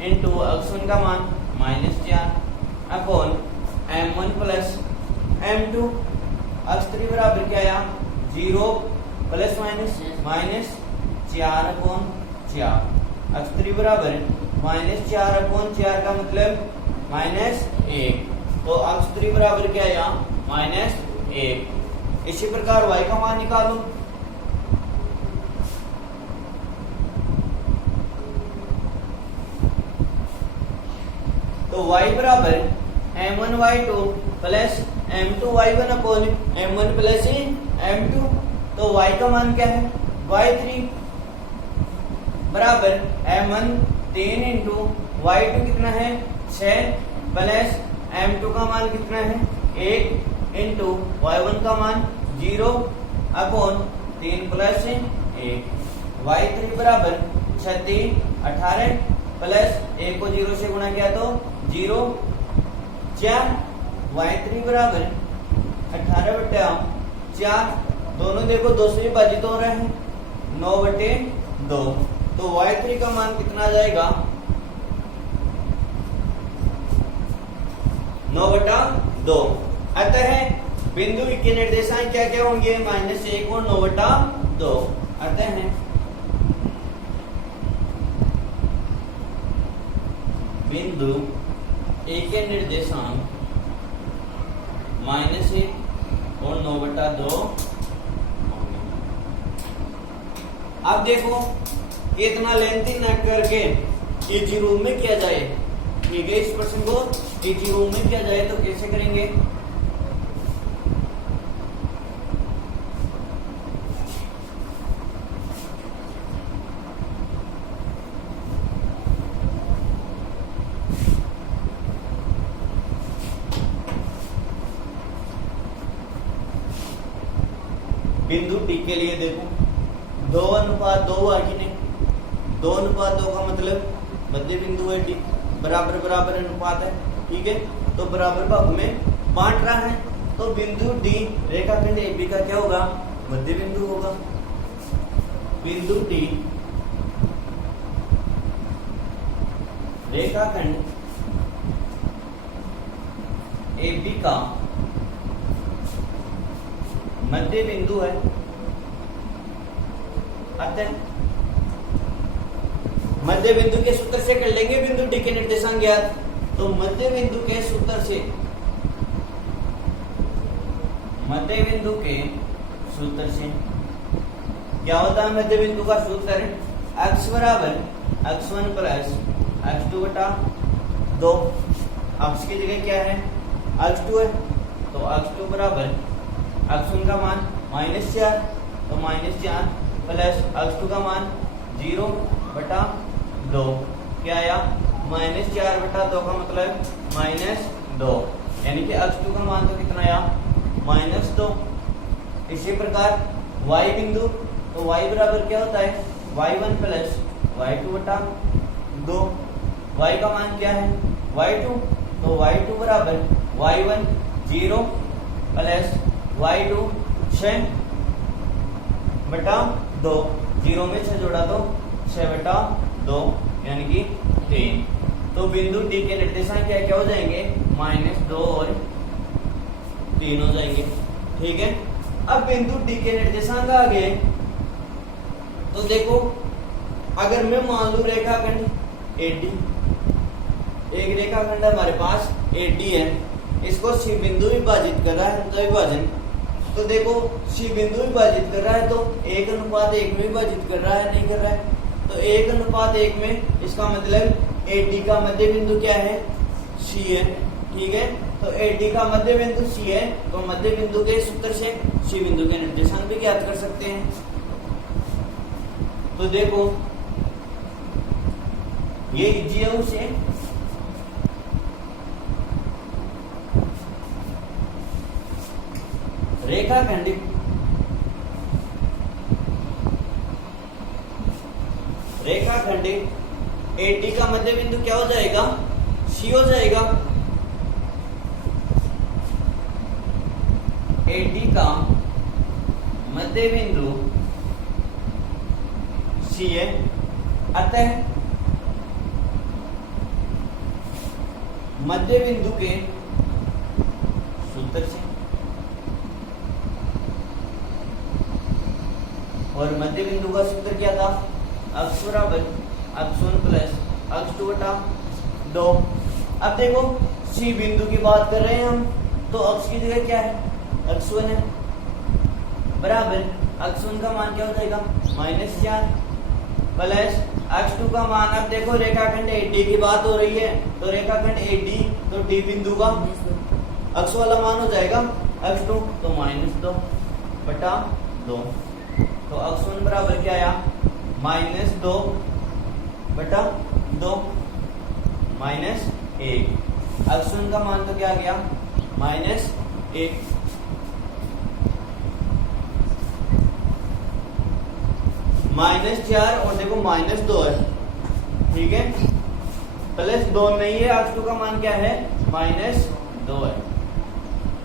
इंटू x1 का मान -4 upon m1 plus m2 x3 बराबर क्या आया 0 प्लस माइनस 4 अपॉन 4 x3 बराबर -4 अपॉन 4 का मतलब -1 तो x3 बराबर क्या आया -1। इसी प्रकार y का मान निकालो। तो y बराबर m1 y2 plus m2 y1 upon m1 plus m2 तो y का मान क्या है y3 बराबर m1 3 इंटू y2 कितना है 6 प्लस m2 का मान कितना है 1 इंटू y1 का मान 0 अपॉन 3 प्लस 1 y3 बराबर 36 18 प्लस 1 को 0 से गुणा किया तो 0 4 y3 बराबर 18/4 दोनों देखो 2 से विभाजित हो रहे हैं 9/2 तो y3 का मान कितना आ जाएगा 9/2। अतः बिंदु E के निर्देशांक क्या क्या होंगे -1 और 9/2। अतः बिंदु A के निर्देशांक -1 और 9/2। अब देखो इतना लेंथी न करके इजी रूम में किया जाए। ठीक है। इस प्रश्न को इजी रूम में किया जाए तो कैसे करेंगे बिंदु टी के लिए देखो 2:2 आगे नहीं 2:2 का मतलब मध्य बिंदु है डी बराबर बराबर अनुपात है। ठीक है। तो बराबर भाग में बांट रहा है तो बिंदु डी रेखाखंड AB का क्या होगा मध्य बिंदु होगा। बिंदु डी रेखाखंड AB का मध्य बिंदु है। अतः मध्य बिंदु के सूत्र से कर लेंगे बिंदु डी के निर्देशांक ज्ञात। तो मध्य बिंदु के सूत्र से क्या होता है मध्य बिंदु का सूत्र x बराबर x1 प्लस x2 बटा 2। x की जगह क्या है, x2 है, तो x2 बराबर x1 का मान -4, तो -4 प्लस x2 का मान 0 बटा 2। क्या आया, -4 बटा 2 का मतलब -2, यानी कि x2 का मान तो कितना आया, -2। इसी प्रकार y बिंदु, तो y बराबर क्या होता है, y1 प्लस y2 बटा 2। y का मान क्या है, y2, तो y2 बराबर y1 0 प्लस y2 6 बटा 2। 0 में 6 जोड़ा तो 6 बटा 2 यानी कि 3। तो बिंदु डी के निर्देशांक क्या क्या हो जाएंगे, -2 और 3 हो जाएंगे। ठीक है, अब बिंदु डी के निर्देशांक आ गए, तो देखो अगर मैं मान लू रेखाखंड AD, एक रेखाखंड हमारे पास AD है, इसको सी बिंदु विभाजित कर रहा है, तो विभाजन, तो देखो सी बिंदु विभाजित कर रहा है तो 1:1 में विभाजित कर रहा है, नहीं कर रहा है, तो 1:1 में, इसका मतलब AD का मध्य बिंदु क्या है, C है। ठीक है, तो AD का मध्य बिंदु C है, तो मध्य बिंदु के सूत्र से C बिंदु के निर्देशांक भी ज्ञात कर सकते हैं। तो देखो ये इजी है उसे, रेखाखंड AD का मध्य बिंदु क्या हो जाएगा, C हो जाएगा। AD का मध्य बिंदु C है, अतः मध्य बिंदु के सूत्र से, और मध्य बिंदु का सूत्र क्या था, x बराबर x1 प्लस x2 बटा 2। अब देखो C बिंदु की बात कर रहे हैं हम, तो x की जगह क्या है, x1 है, बराबर x1 का मान क्या हो जाएगा, -4 प्लस x2 का मान। अब देखो रेखाखंड AD की बात हो रही है, तो रेखाखंड AD, तो D बिंदु का x वाला मान हो जाएगा x2, तो -2 बटा 2। तो x1 बराबर क्या आया, -2 बटा 2 -1। x1 का मान तो क्या आ गया, -1। -4 और देखो -2 है, ठीक है, प्लस 2 नहीं है, x2 का मान क्या है, -2 है,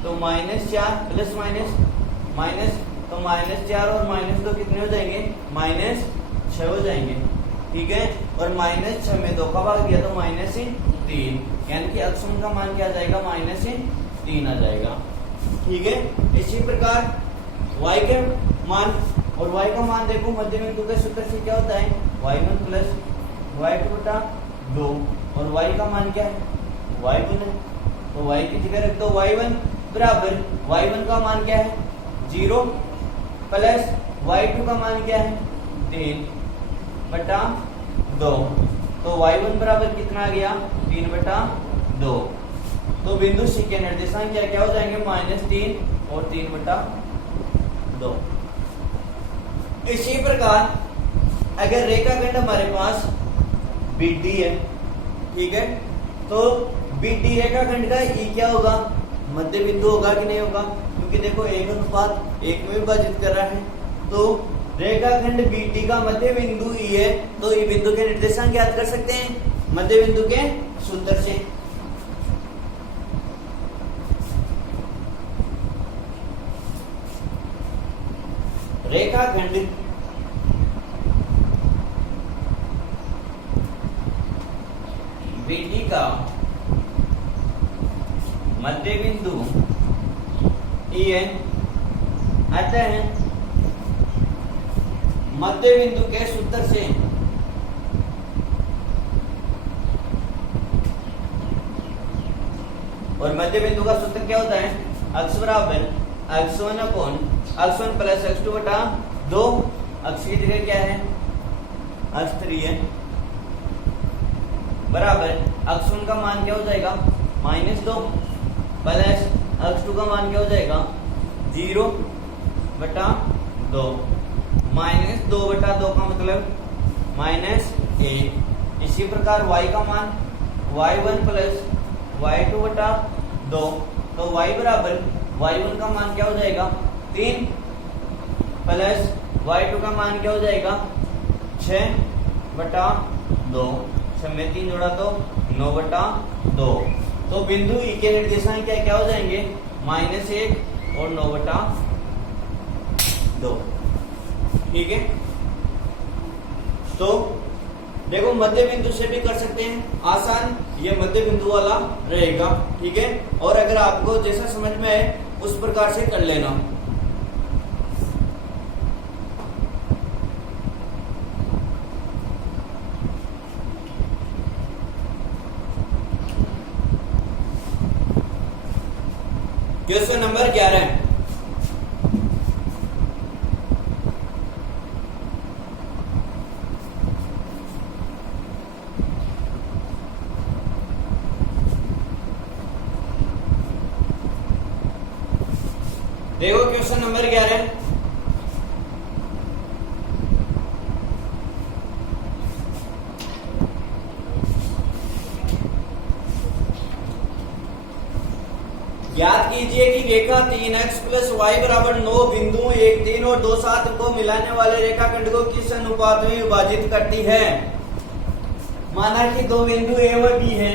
तो -4 प्लस माइनस, तो -4 और -2 कितने हो जाएंगे, -6 हो जाएंगे। ठीक है, और -6 में 2 का भाग दिया तो -3, यानी कि x1 का मान क्या आ जाएगा, -3 आ जाएगा। ठीक है, इसी प्रकार y के मान, और y का मान देखो मध्य बिंदु के सूत्र से क्या होता है, y1 प्लस y2 बटा 2, और y का मान क्या है, y1 है, तो y की जगह रख दो y1 बराबर, y1 का मान क्या है, 0 प्लस y2 का मान क्या है, 3 बटा 2, तो y1 बराबर कितना आ गया, 3 बटा 2। तो बिंदु C के निर्देशांक क्या क्या हो जाएंगे, -3 और 3 बटा 2। इसी प्रकार अगर रेखाखंड हमारे पास BD है, ठीक है, तो BD रेखाखंड का E क्या होगा, मध्य बिंदु होगा कि नहीं होगा, क्योंकि देखो 1:1 में विभाजित कर रहा है, तो रेखाखंड BD का मध्य बिंदु E है, तो E बिंदु के निर्देशांक ज्ञात कर सकते हैं मध्य बिंदु के सूत्र से। रेखाखंड BD का मध्य बिंदु E है, अतः मध्य बिंदु के सूत्र से और मध्य बिंदु का सूत्र क्या होता है, x बराबर x1 प्लस x2 बटा 2। x की जगह क्या है, अक्ष 3 है बराबर अक्ष 1 का मान क्या हो जाएगा -2 प्लस अक्ष 2 का मान क्या हो जाएगा 0/2 -2/2 का मतलब -1। इसी प्रकार y का मान y1 प्लस y2/2 तो y बराबर y1 का मान क्या हो जाएगा 3 प्लस y2 का मान क्या हो जाएगा 6/2 6 में 3 जोड़ा तो 9/2। तो बिंदु ई के निर्देशांक क्या क्या हो जाएंगे -1 और 9/2। ठीक है, तो देखो मध्य बिंदु से भी कर सकते हैं, आसान ये मध्य बिंदु वाला रहेगा। ठीक है, और अगर आपको जैसा समझ में आए उस प्रकार से कर लेना। क्वेश्चन नंबर 11 देखो क्वेश्चन नंबर 11 ज्ञात कीजिए कि रेखा 3x प्लस वाई बराबर 9 बिंदुओं 1, 3 और 2, 7 को मिलाने वाले रेखाखंड को किस अनुपात में विभाजित करती है। माना कि दो बिंदु ए व बी है,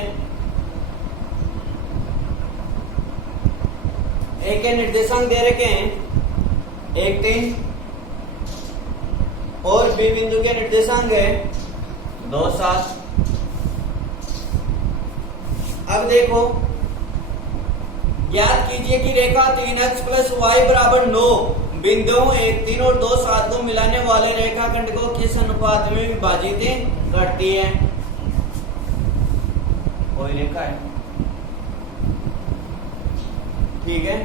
ए के निर्देशांक दे रखे हैं 1, 3 और बी बिंदु के निर्देशांक है 2, 7। अब देखो ज्ञात कीजिए कि रेखा 3x प्लस वाई बराबर 9 बिंदुओं 1, 3 और 2, 7 को मिलाने वाले रेखाखंड को किस अनुपात में विभाजित करती है। कोई रेखा है, ठीक है,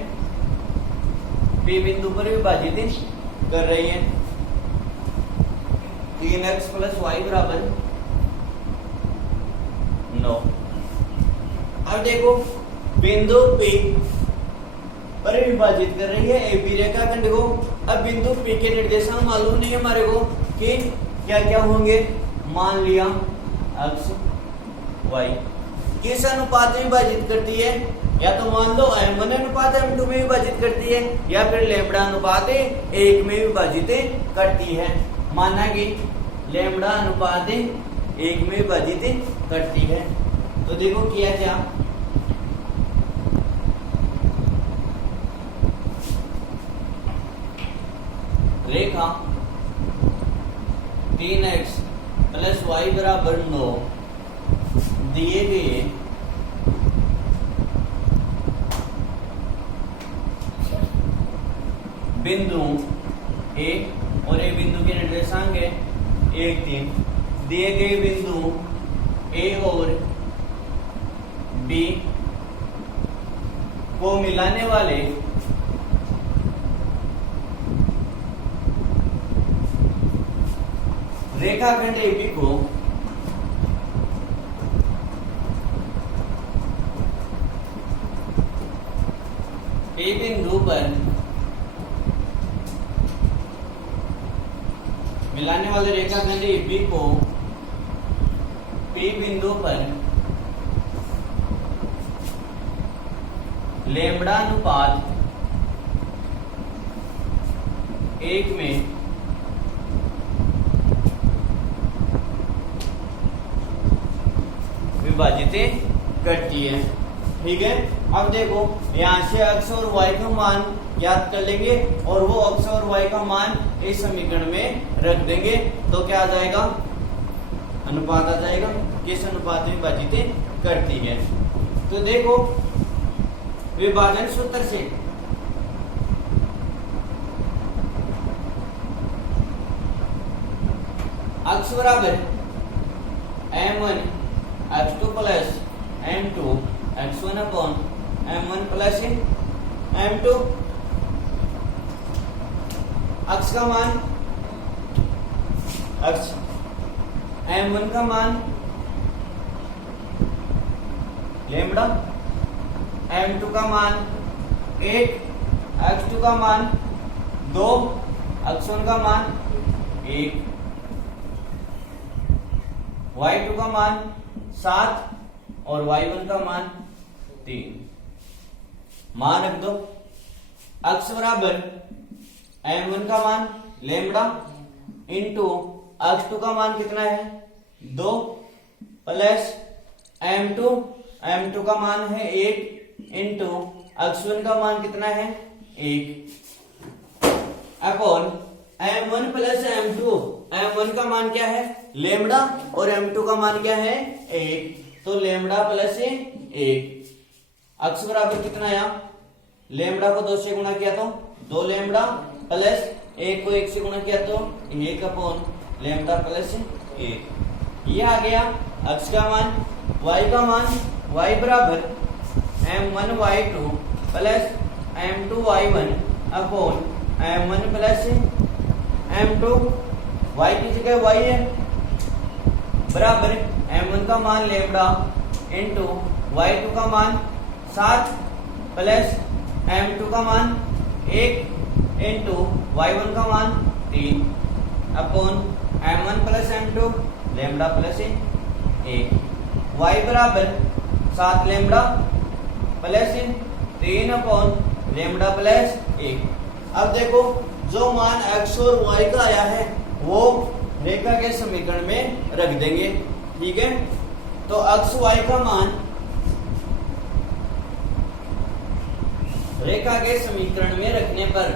P बिंदु पर विभाजित कर रही है। 3x प्लस वाई बराबर 9। अब देखो बिंदु P पर विभाजित कर रही है ए बी रेखाखंड को। अब बिंदु P के निर्देशांक मालूम नहीं है हमारे को कि क्या क्या होंगे। मान लिया अक्ष y किस अनुपात में विभाजित करती है, या तो मान लो m1 अनुपात m2 में विभाजित करती है, या फिर लैम्बडा अनुपात 1 में विभाजित करती है। माना कि लैम्बडा अनुपात 1 में विभाजित करती है। तो देखो किया क्या, रेखा 3x प्लस वाई बराबर 9 दिए गए बिंदु ए और ए बिंदु के निर्देशांक है 1, 3 दिए गए बिंदु ए और बी को मिलाने वाले रेखाखंड AB को ए बिंदु पर मिलाने वाले रेखाखंड AB को P बिंदु पर लैम्बडा अनुपात 1 में विभाजित करती है। ठीक है, अब देखो यहाँ से अक्ष और y का मान ज्ञात कर लेंगे और वो अक्ष और y का मान इस समीकरण में रख देंगे, तो क्या आ जाएगा, अनुपात आ जाएगा, किस अनुपात में विभाजित करती है। तो देखो विभाजन सूत्र से अक्ष बराबर m1 x2 plus m2 x1 upon m1 plus m2। अक्ष का मान अक्ष m1 का मान लेमड़ा, m2 का मान 1, x2 का मान 2, x1 का मान 1, y2 का मान 7 और y1 का मान 3। मान रख दो। x बराबर m1 का मान लेमड़ा इंटू x2 का मान कितना है 2 प्लस m2 का मान है 1 इंटू x1 का मान कितना है 1 अपॉन m1 प्लस m1 का मान क्या है लेमड़ा और m2 का मान क्या है 1, तो लेमड़ा प्लस 1। x बराबर कितना आया, लेमड़ा को 2 से गुणा किया तो 2 लेमड़ा प्लस 1 को 1 से गुणा किया तो 1 अपॉन लेमड़ा प्लस 1। ये आ गया x का मान। y का मान y बराबर m1 y2 plus m2 y1 upon m1 plus m2, y की जगह y है बराबर m1 का मान लेमड़ा इंटू y2 का मान 7 प्लस m2 का मान 1 इंटू y1 का मान 3 upon m1 plus m2 lambda plus 1। y बराबर 7 lambda plus 3 upon lambda plus 1। अब देखो जो मान x और y का आया है वो रेखा के समीकरण में रख देंगे, ठीक है। तो x y का मान रेखा के समीकरण में रखने पर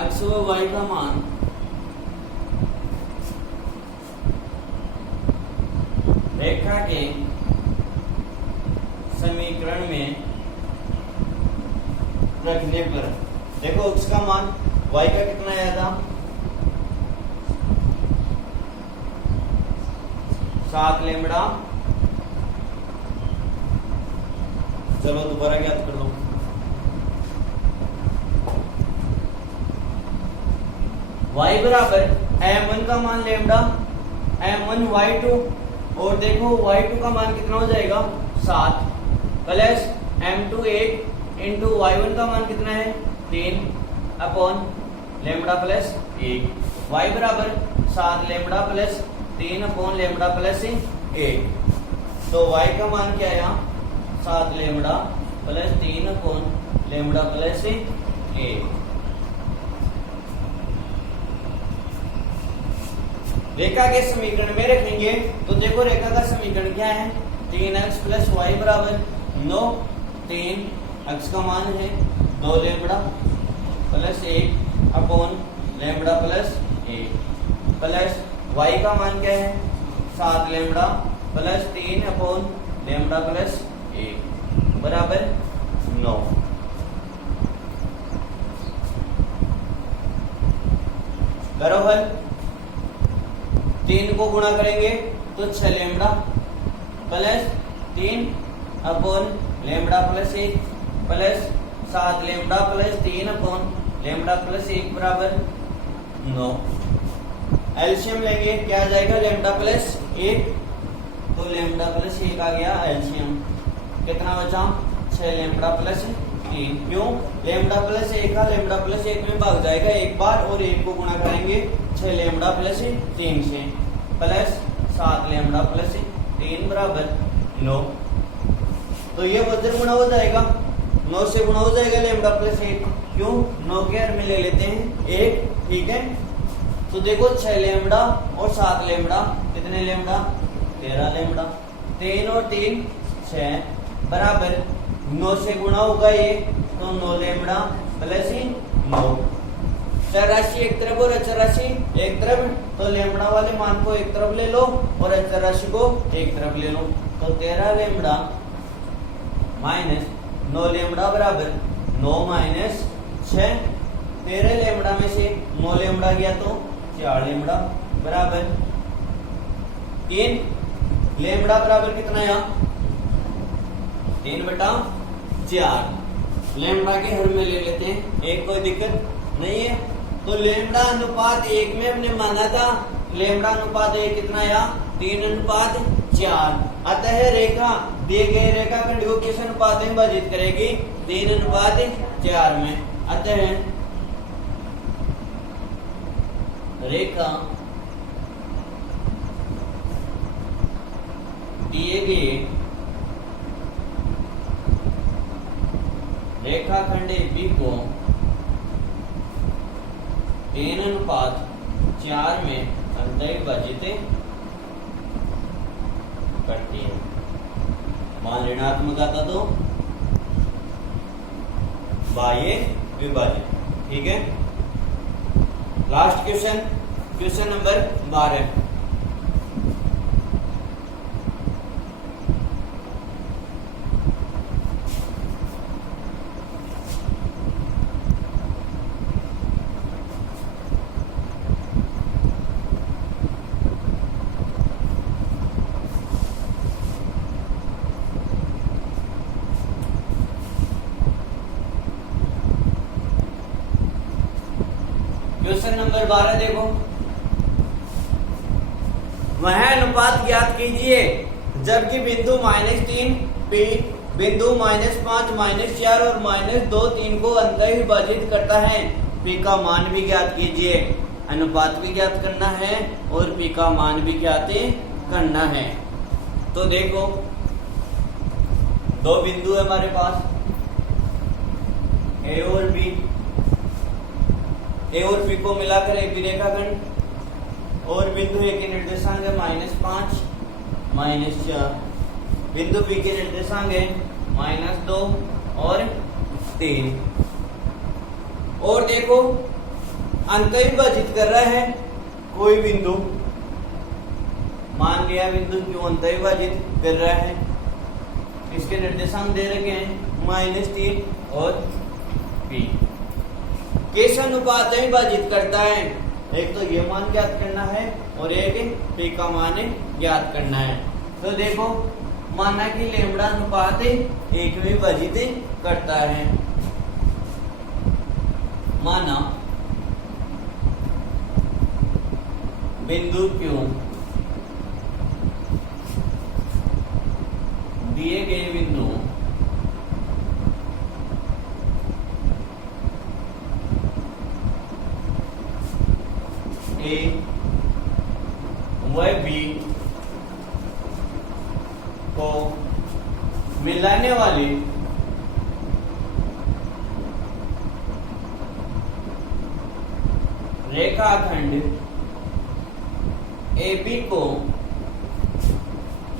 x व y का मान रेखा के समीकरण में रखने पर देखो x का मान y का कितना आया था 7 लेमड़ा, चलो दोबारा याद कर लो। y बराबर m1 का मान लेमड़ा m1 y2 और देखो y2 का मान कितना हो जाएगा 7 प्लस m2 1 इंटू y1 का मान कितना है 3 अपॉन लेमड़ा प्लस 1। y बराबर 7 lambda plus 3 upon lambda plus 1। तो y का मान क्या है 7 lambda plus 3 upon lambda plus 1। रेखा के समीकरण में रखेंगे तो देखो रेखा का समीकरण क्या है 3x प्लस y बराबर 9, 3 x का मान है 2 lambda plus 1 upon lambda plus 1 plus y का मान क्या है 7 lambda plus 3 upon lambda plus 1 बराबर 9। करो हल। 3 को गुणा करेंगे तो 6 lambda plus 3 upon lambda plus 1 plus 7 lambda plus 3 upon lambda plus 1 बराबर 9। एलसीएम लेंगे क्या आ जाएगा लेमड़ा प्लस 1, तो लेमड़ा प्लस 1 आ गया एलसीएम। कितना बचा 6 लेमड़ा प्लस 3। क्यों लेमड़ा प्लस 1 का लेमड़ा प्लस 1 में भाग जाएगा एक बार और 1 को गुणा करेंगे 6 लेमड़ा प्लस 3 से प्लस 7 लेमड़ा प्लस 3 बराबर 9। तो ये वज्र गुणा हो जाएगा 9 से गुणा हो जाएगा लेमड़ा प्लस 1। क्यों 9 के हर में ले लेते हैं 1, ठीक है। तो देखो 6 लेमड़ा और 7 लेमड़ा कितने लेमड़ा 13 लेमड़ा, 3 और 3 6 बराबर 9 से गुणा होगा ये तो 9 लेमड़ा प्लस 9। चर राशि एक तरफ और अचर राशि एक तरफ, तो लेमड़ा वाले मान को एक तरफ ले लो और अचर राशि को एक तरफ ले लो। तो 13 लेमड़ा माइनस 9 लेमड़ा बराबर 9 माइनस 6। 13 लेमड़ा में से 9 लेमड़ा गया तो 4 लेमड़ा बराबर 3 लेमड़ा बराबर कितना है 3/4 लेमड़ा के हर में ले लेते हैं एक, कोई दिक्कत नहीं है। तो लेमड़ा अनुपात 1 में हमने माना था, लेमड़ा अनुपात 1 कितना आया 3/4। अतः रेखा दिए गए रेखाखंड को किस अनुपात में विभाजित करेगी 3/4 में। अतः रेखा दिए गए रेखाखंड AB को 3/4 में विभाजित करती है। मान ऋणात्मक आता तो बाह्य विभाजित। ठीक है, last question number 12। Question number 12 देखो, वह अनुपात ज्ञात कीजिए जबकि बिंदु -3 P बिंदु -5 -4 और -2 3 को अंतर विभाजित करता है। P का मान भी ज्ञात कीजिए, अनुपात भी ज्ञात करना है और P का मान भी ज्ञात करना है। तो देखो दो बिंदु है हमारे पास A और B, ए और पी को मिलाकर एक रेखाखंड और बिंदु ए के निर्देशांक है -5 -4, बिंदु बी के निर्देशांक है -2 और 3। और देखो अंतर विभाजित कर रहा है कोई बिंदु, मान लिया बिंदु क्यों अंतर विभाजित कर रहा है, इसके निर्देशांक दे रखे हैं -3 और p। किस अनुपात में विभाजित करता है, एक तो ये मान ज्ञात करना है और एक p का मान ज्ञात करना है। तो देखो माना कि लेमड़ा अनुपात 1 में विभाजित करता है, माना बिंदु Q दिए गए बिंदु A व B को मिलाने वाली रेखाखंड AB को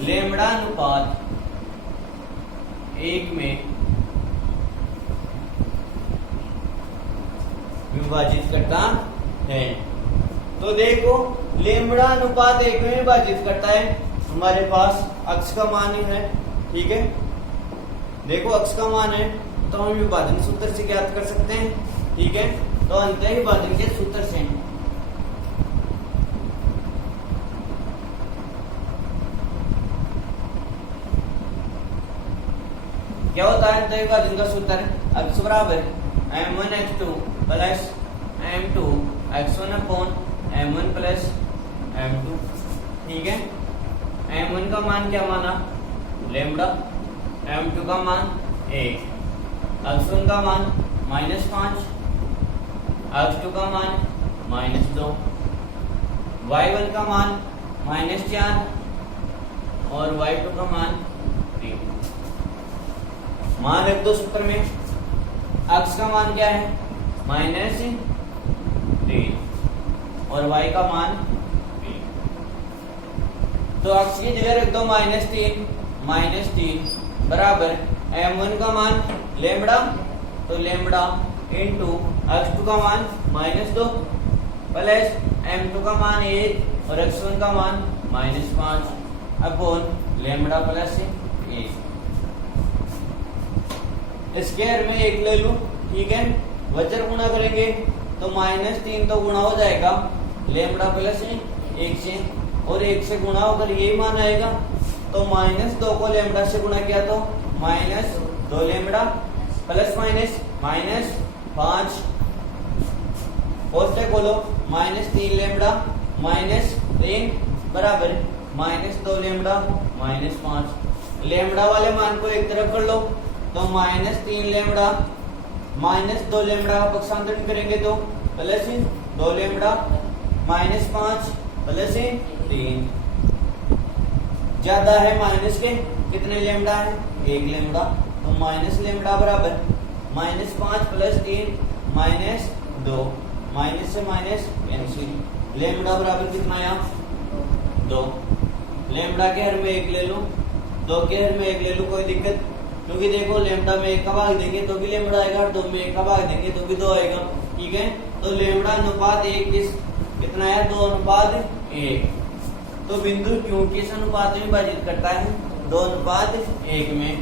लेमड़ा अनुपात 1 में विभाजित करता है। तो देखो लेमड़ा अनुपात 1 में विभाजित करता है, हमारे पास अक्ष का मान ही है। ठीक है, देखो अक्ष का मान है तो हम विभाजन सूत्र से ज्ञात कर सकते हैं। ठीक है, तो अंतर विभाजन के सूत्र से क्या होता है अंतर विभाजन का सूत्र, अक्ष बराबर m1 x2 plus m2 x1 upon m1 plus m2। ठीक है, m1 का मान क्या माना लेमड़ा, m2 का मान 1, x1 का मान -5, x2 का मान -2, y1 का मान -4 और y2 का मान 3। मान रख दो सूत्र में, x का मान क्या है -3 और y का मान 3। तो x की जगह रख दो -3 बराबर m1 का मान लेमड़ा, तो लेमड़ा इंटू x2 का मान -2 प्लस m2 का मान 1 और x1 का मान -5 अपॉन लेमड़ा प्लस 1। स्क्वायर में 1 ले लूं। ठीक है, वजर गुणा करेंगे तो -3 तो गुणा हो जाएगा लेमड़ा प्लस 1 से और 1 से गुणा होकर यही मान आएगा। तो -2 को लेमड़ा से गुणा किया तो -2 लेमड़ा प्लस माइनस -5 कोष्टक खोलो -3 लेमड़ा -3 बराबर -2 लेमड़ा -5। लेमड़ा वाले मान को एक तरफ कर लो तो -3 लेमड़ा -2 लेमड़ा का पक्षांतरण करेंगे तो +2 लेमड़ा -5 +3 ज्यादा है माइनस के कितने लेमड़ा है 1 लेमड़ा तो माइनस लेमड़ा बराबर -5 + 3 -2 माइनस से माइनस कैंसिल लेमड़ा बराबर कितना आया 2। लेमड़ा के हर में 1 ले लूं 2 के हर में 1 ले लूं कोई दिक्कत क्योंकि देखो लेमड़ा में 1 का भाग देंगे तो भी लेमड़ा आएगा और 2 में 1 का भाग देंगे तो भी 2 आएगा। ठीक है तो लेमड़ा अनुपात 1 कितना है 2:1। तो बिंदु क्यों किस अनुपात में विभाजित करता है 2:1 में।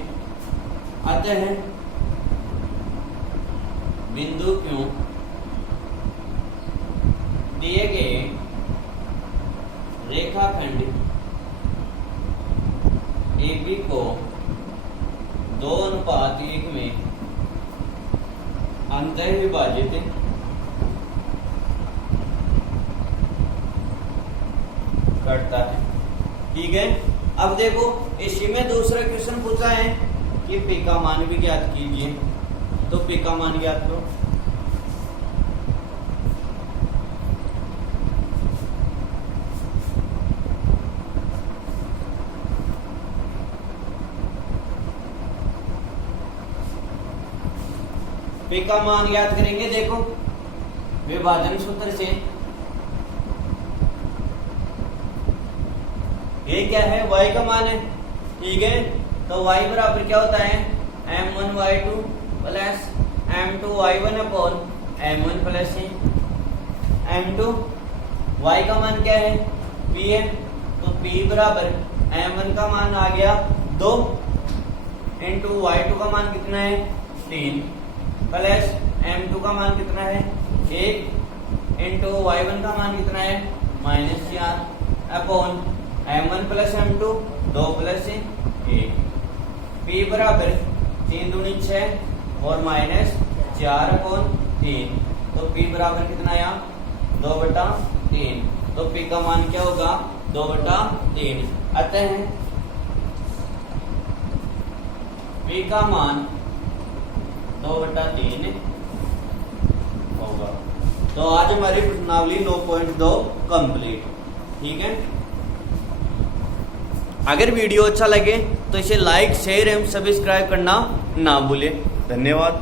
आते हैं बिंदु क्यों दिए गए रेखाखंड AB को 2:1 में अंतः विभाजित करता है। ठीक है अब देखो इसी में दूसरा क्वेश्चन पूछा है कि P का मान भी ज्ञात कीजिए। तो P का मान ज्ञात करो। P का मान ज्ञात करेंगे देखो विभाजन सूत्र से। ये क्या है y का मान है। ठीक है तो y बराबर क्या होता है m1y2 plus m2y1 upon m1 plus m2। y का मान क्या है p है तो p बराबर m1 का मान आ गया 2 इंटू y2 का मान कितना है 3 प्लस m2 का मान कितना है 1 इंटू y1 का मान कितना है -4 upon m1 plus m2 2 plus 1। p बराबर 3 दूनी 6 और -4 अपॉन 3 तो p बराबर कितना आया 2/3। तो p का मान क्या होगा 2/3। अतः p का मान 2/3 होगा। तो आज हमारी प्रश्नावली 9.2 कंप्लीट। ठीक है अगर वीडियो अच्छा लगे तो इसे लाइक शेयर एवं सब्सक्राइब करना ना भूलें। धन्यवाद।